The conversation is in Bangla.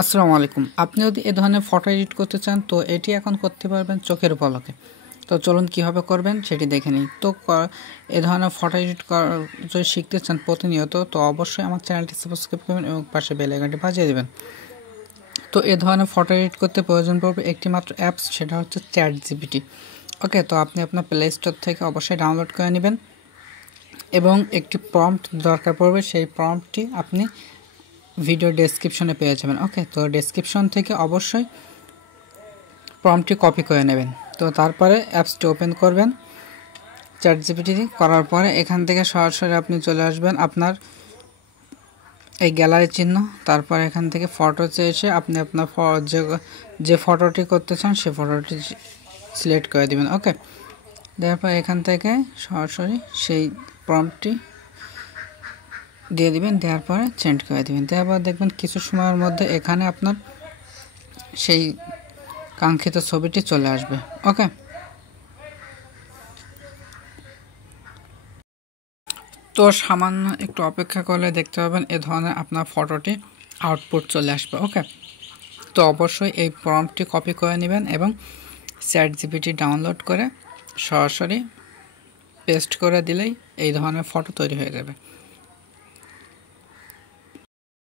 আসসালামু আলাইকুম। আপনি যদি এ ধরনের ফটো এডিট করতে চান তো এটি এখন করতে পারবেন চোখের পলকে। তো চলুন কিভাবে করবেন সেটি দেখে নিই। তো এ ধরনের ফটো এডিট যদি শিখতে চান প্রতিনিয়ত তো অবশ্যই আমার চ্যানেলটি সাবস্ক্রাইব করবেন এবং পাশে বেল আইকনটি বাজিয়ে দেবেন। তো এ ধরনের ফটো এডিট করতে প্রয়োজন পড়বে একটি মাত্র অ্যাপস, সেটা হচ্ছে ChatGPT। ওকে, তো আপনি আপনার প্লে স্টোর থেকে অবশ্যই ডাউনলোড করে নেবেন এবং একটি প্রম্পট দরকার পড়বে। সেই প্রম্পটটি আপনি ভিডিও ডেসক্রিপশনে পেয়ে যাবেন। ওকে, তো ডেসক্রিপশন থেকে অবশ্যই প্রম্পটটি কপি করে নেবেন। তো তারপরে অ্যাপসটি ওপেন করবেন। ChatGPT করার পরে এখান থেকে সরাসরি আপনি চলে আসবেন আপনার এই গ্যালারি চিহ্ন, তারপর এখান থেকে ফটোতে এসে আপনি আপনার যে ফটোটি করতে চান সেই ফটোটি সিলেক্ট করে দিবেন। ওকে, দেওয়ার পর এখান থেকে সরাসরি সেই প্রম্পটটি দিয়ে দিবেন, দেওয়ার পরে চেঞ্জ করে দিবেন। দেওয়ার পর দেখবেন কিছু সময়ের মধ্যে এখানে আপনার সেই কাঙ্ক্ষিত ছবিটি চলে আসবে। ওকে, তো সামান্য একটু অপেক্ষা করলে দেখতে পাবেন এ ধরনের আপনার ফটোটি আউটপুট চলে আসবে। ওকে, তো অবশ্যই এই প্রম্পটটি কপি করে নেবেন এবং ChatGPT ডাউনলোড করে সরাসরি পেস্ট করে দিলেই এই ধরনের ফটো তৈরি হয়ে যাবে।